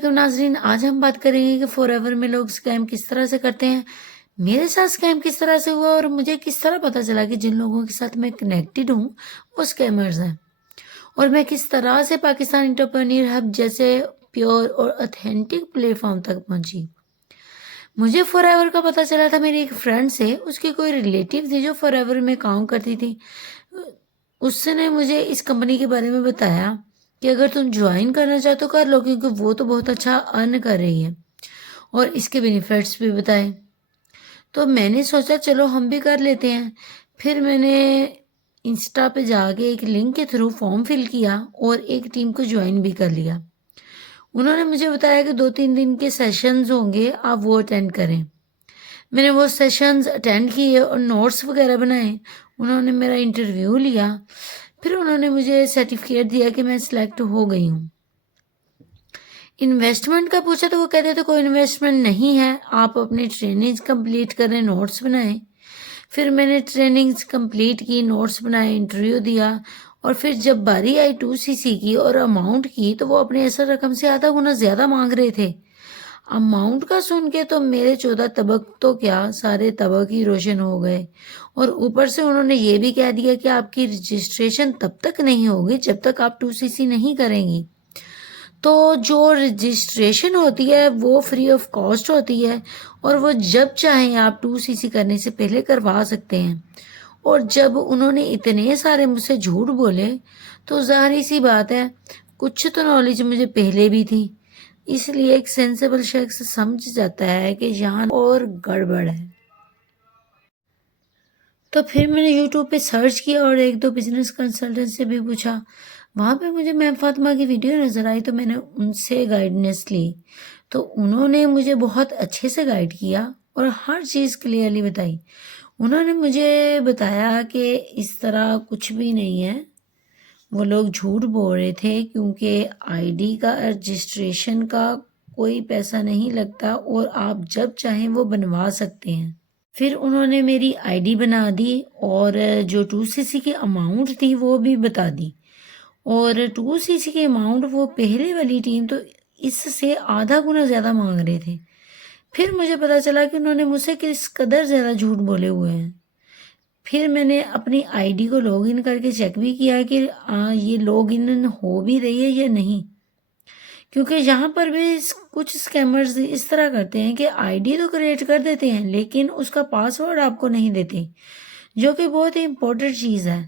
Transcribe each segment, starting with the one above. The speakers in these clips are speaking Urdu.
علیکم ناظرین، آج ہم بات کریں گے کہ فور ایور میں لوگ اسکیم کس طرح سے کرتے ہیں، میرے ساتھ اسکیم کس طرح سے ہوا اور مجھے کس طرح پتا چلا کہ جن لوگوں کے ساتھ میں کنیکٹڈ ہوں وہ اسکیمرز ہیں، اور میں کس طرح سے پاکستان انٹرپرینیور ہب جیسے پیور اور اتھینٹک پلیٹ فارم تک پہنچی۔ مجھے فور ایور کا پتا چلا تھا میری ایک فرینڈ سے، اس کی کوئی ریلیٹیو تھی جو فور ایور میں کام کرتی تھی۔ اس نے مجھے اس کمپنی کے بارے میں بتایا کہ اگر تم جوائن کرنا چاہو تو کر لو، کیونکہ وہ تو بہت اچھا ارن کر رہی ہے، اور اس کے بینیفٹس بھی بتائے۔ تو میں نے سوچا چلو ہم بھی کر لیتے ہیں۔ پھر میں نے انسٹا پہ جا کے ایک لنک کے تھرو فارم فل کیا اور ایک ٹیم کو جوائن بھی کر لیا۔ انہوں نے مجھے بتایا کہ 2-3 دن کے سیشنز ہوں گے، آپ وہ اٹینڈ کریں۔ میں نے وہ سیشنز اٹینڈ کیے اور نوٹس وغیرہ بنائے۔ انہوں نے میرا انٹرویو لیا، پھر انہوں نے مجھے سرٹیفکیٹ دیا کہ میں سلیکٹ ہو گئی ہوں۔ انویسٹمنٹ کا پوچھا تو وہ کہتے تھے کوئی انویسٹمنٹ نہیں ہے، آپ اپنی ٹریننگز کمپلیٹ کریں، نوٹس بنائیں۔ پھر میں نے ٹریننگز کمپلیٹ کی، نوٹس بنائے، انٹرویو دیا، اور پھر جب باری آئی 2CC کی اور اماؤنٹ کی تو وہ اپنے اصل رقم سے آدھا گنا زیادہ مانگ رہے تھے۔ اماؤنٹ کا سن کے تو میرے 14 طبق تو کیا سارے طبق ہی روشن ہو گئے، اور اوپر سے انہوں نے یہ بھی کہہ دیا کہ آپ کی رجسٹریشن تب تک نہیں ہوگی جب تک آپ 2CC نہیں کریں گی۔ تو جو رجسٹریشن ہوتی ہے وہ فری آف کاسٹ ہوتی ہے، اور وہ جب چاہیں آپ 2CC کرنے سے پہلے کروا سکتے ہیں۔ اور جب انہوں نے اتنے سارے مجھ سے جھوٹ بولے تو ظاہری سی بات ہے کچھ تو نالج مجھے پہلے بھی تھی، اس لیے ایک سینسیبل شخص سمجھ جاتا ہے کہ یہاں اور گڑبڑ ہے۔ تو پھر میں نے یوٹیوب پہ سرچ کیا اور 1-2 بزنس کنسلٹنٹ سے بھی پوچھا۔ وہاں پہ مجھے میم فاطمہ کی ویڈیو نظر آئی تو میں نے ان سے گائیڈنس لی، تو انہوں نے مجھے بہت اچھے سے گائیڈ کیا اور ہر چیز کلیئرلی بتائی۔ انہوں نے مجھے بتایا کہ اس طرح کچھ بھی نہیں ہے، وہ لوگ جھوٹ بول رہے تھے، کیونکہ ID کا رجسٹریشن کا کوئی پیسہ نہیں لگتا اور آپ جب چاہیں وہ بنوا سکتے ہیں۔ پھر انہوں نے میری ID بنا دی اور جو 2CC کی اماؤنٹ تھی وہ بھی بتا دی، اور 2CC کی اماؤنٹ وہ پہلے والی ٹیم تو اس سے آدھا گنا زیادہ مانگ رہے تھے۔ پھر مجھے پتا چلا کہ انہوں نے مجھ سے کس قدر زیادہ جھوٹ بولے ہوئے ہیں۔ پھر میں نے اپنی ID کو لاگ ان کر کے چیک بھی کیا کہ یہ لاگ ان ہو بھی رہی ہے یا نہیں، کیونکہ یہاں پر بھی کچھ اسکیمرز اس طرح کرتے ہیں کہ ID تو کریٹ کر دیتے ہیں لیکن اس کا پاسورڈ آپ کو نہیں دیتے، جو کہ بہت ہی امپورٹنٹ چیز ہے۔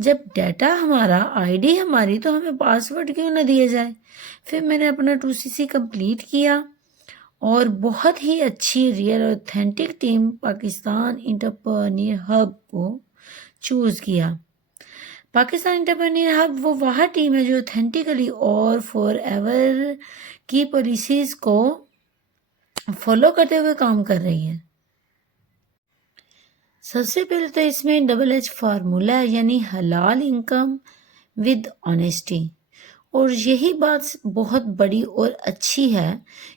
جب ڈیٹا ہمارا ID ہماری تو ہمیں پاسورڈ کیوں نہ دیا جائے۔ پھر میں نے اپنا 2CC کمپلیٹ کیا اور بہت ہی اچھی real authentic team Pakistan entrepreneur hub کو چوز کیا۔ پاکستان انٹرپرینیور ہب وہ ٹیم ہے جو اوتھینٹکلی اور فور ایور کی پالیسیز کو فالو کرتے ہوئے کام کر رہی ہے۔ سب سے پہلے تو اس میں HH فارمولا ہے، یعنی حلال انکم ود آنیسٹی، اور یہی بات بہت بڑی اور اچھی ہے،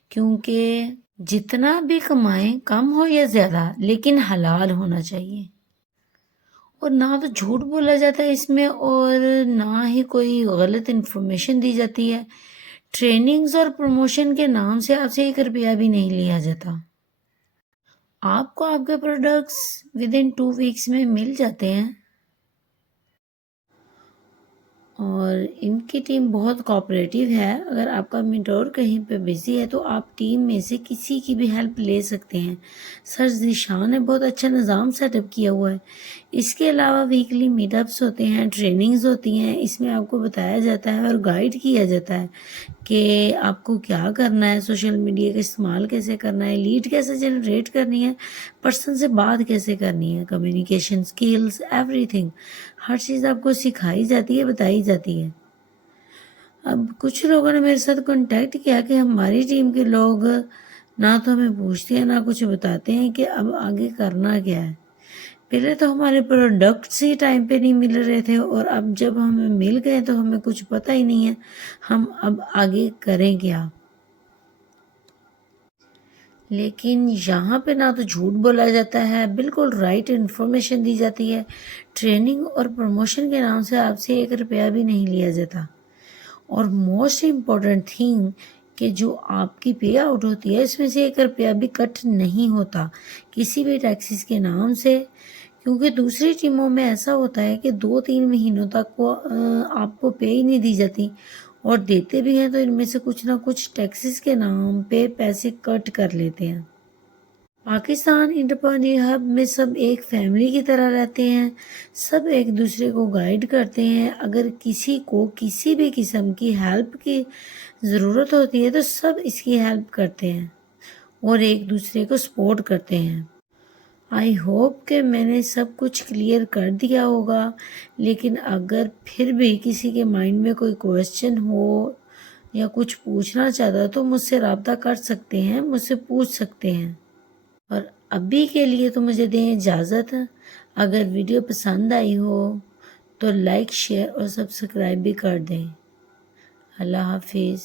کیونکہ جتنا بھی کمائیں کم ہو یا زیادہ لیکن حلال ہونا چاہیے، اور نہ تو جھوٹ بولا جاتا ہے اس میں اور نہ ہی کوئی غلط انفارمیشن دی جاتی ہے۔ ٹریننگز اور پروموشن کے نام سے آپ سے 1 روپیہ بھی نہیں لیا جاتا، آپ کو آپ کے پروڈکٹس ودن 2 ویکس میں مل جاتے ہیں، اور ان کی ٹیم بہت کوآپریٹیو ہے۔ اگر آپ کا مینٹور کہیں پہ بزی ہے تو آپ ٹیم میں سے کسی کی بھی ہیلپ لے سکتے ہیں۔ سر ذیشان نے بہت اچھا نظام سیٹ اپ کیا ہوا ہے۔ اس کے علاوہ ویکلی میٹ اپس ہوتے ہیں، ٹریننگز ہوتی ہیں، اس میں آپ کو بتایا جاتا ہے اور گائیڈ کیا جاتا ہے کہ آپ کو کیا کرنا ہے، سوشل میڈیا کا استعمال کیسے کرنا ہے، لیڈ کیسے جنریٹ کرنی ہے، پرسن سے بات کیسے کرنی ہے، کمیونیکیشن سکلز، ایوری تھنگ، ہر چیز آپ کو سکھائی جاتی ہے، بتائی جاتی ہے۔ اب کچھ لوگوں نے میرے ساتھ کانٹیکٹ کیا کہ ہماری ٹیم کے لوگ نہ تو ہمیں پوچھتے ہیں نہ کچھ بتاتے ہیں کہ اب آگے کرنا کیا ہے۔ پہلے تو ہمارے پروڈکٹس ہی ٹائم پہ نہیں مل رہے تھے، اور اب جب ہمیں مل گئے تو ہمیں کچھ پتہ ہی نہیں ہے ہم اب آگے کریں کیا۔ لیکن یہاں پہ نہ تو جھوٹ بولا جاتا ہے، بالکل رائٹ انفارمیشن دی جاتی ہے، ٹریننگ اور پروموشن کے نام سے آپ سے 1 روپیہ بھی نہیں لیا جاتا، اور موسٹ امپورٹنٹ تھنگ کہ جو آپ کی پے آؤٹ ہوتی ہے اس میں سے 1 روپیہ بھی کٹ نہیں ہوتا کسی بھی ٹیکسیز کے نام سے، کیونکہ دوسری ٹیموں میں ایسا ہوتا ہے کہ 2-3 مہینوں تک وہ آپ کو پے ہی نہیں دی جاتی، اور دیتے بھی ہیں تو ان میں سے کچھ نہ کچھ ٹیکسیز کے نام پہ پیسے کٹ کر لیتے ہیں۔ پاکستان انٹرپرینیور ہب میں سب ایک فیملی کی طرح رہتے ہیں، سب ایک دوسرے کو گائیڈ کرتے ہیں، اگر کسی کو کسی بھی قسم کی ہیلپ کی ضرورت ہوتی ہے تو سب اس کی ہیلپ کرتے ہیں اور ایک دوسرے کو سپورٹ کرتے ہیں۔ آئی ہوپ کہ میں نے سب کچھ کلیئر کر دیا ہوگا، لیکن اگر پھر بھی کسی کے مائنڈ میں کوئی کویسچن ہو یا کچھ پوچھنا چاہتا تو مجھ سے رابطہ کر سکتے ہیں، مجھ سے پوچھ سکتے ہیں۔ اور ابھی کے لیے تو مجھے دیں اجازت۔ اگر ویڈیو پسند آئی ہو تو لائک، شیئر اور سبسکرائب بھی کر دیں۔ اللہ حافظ۔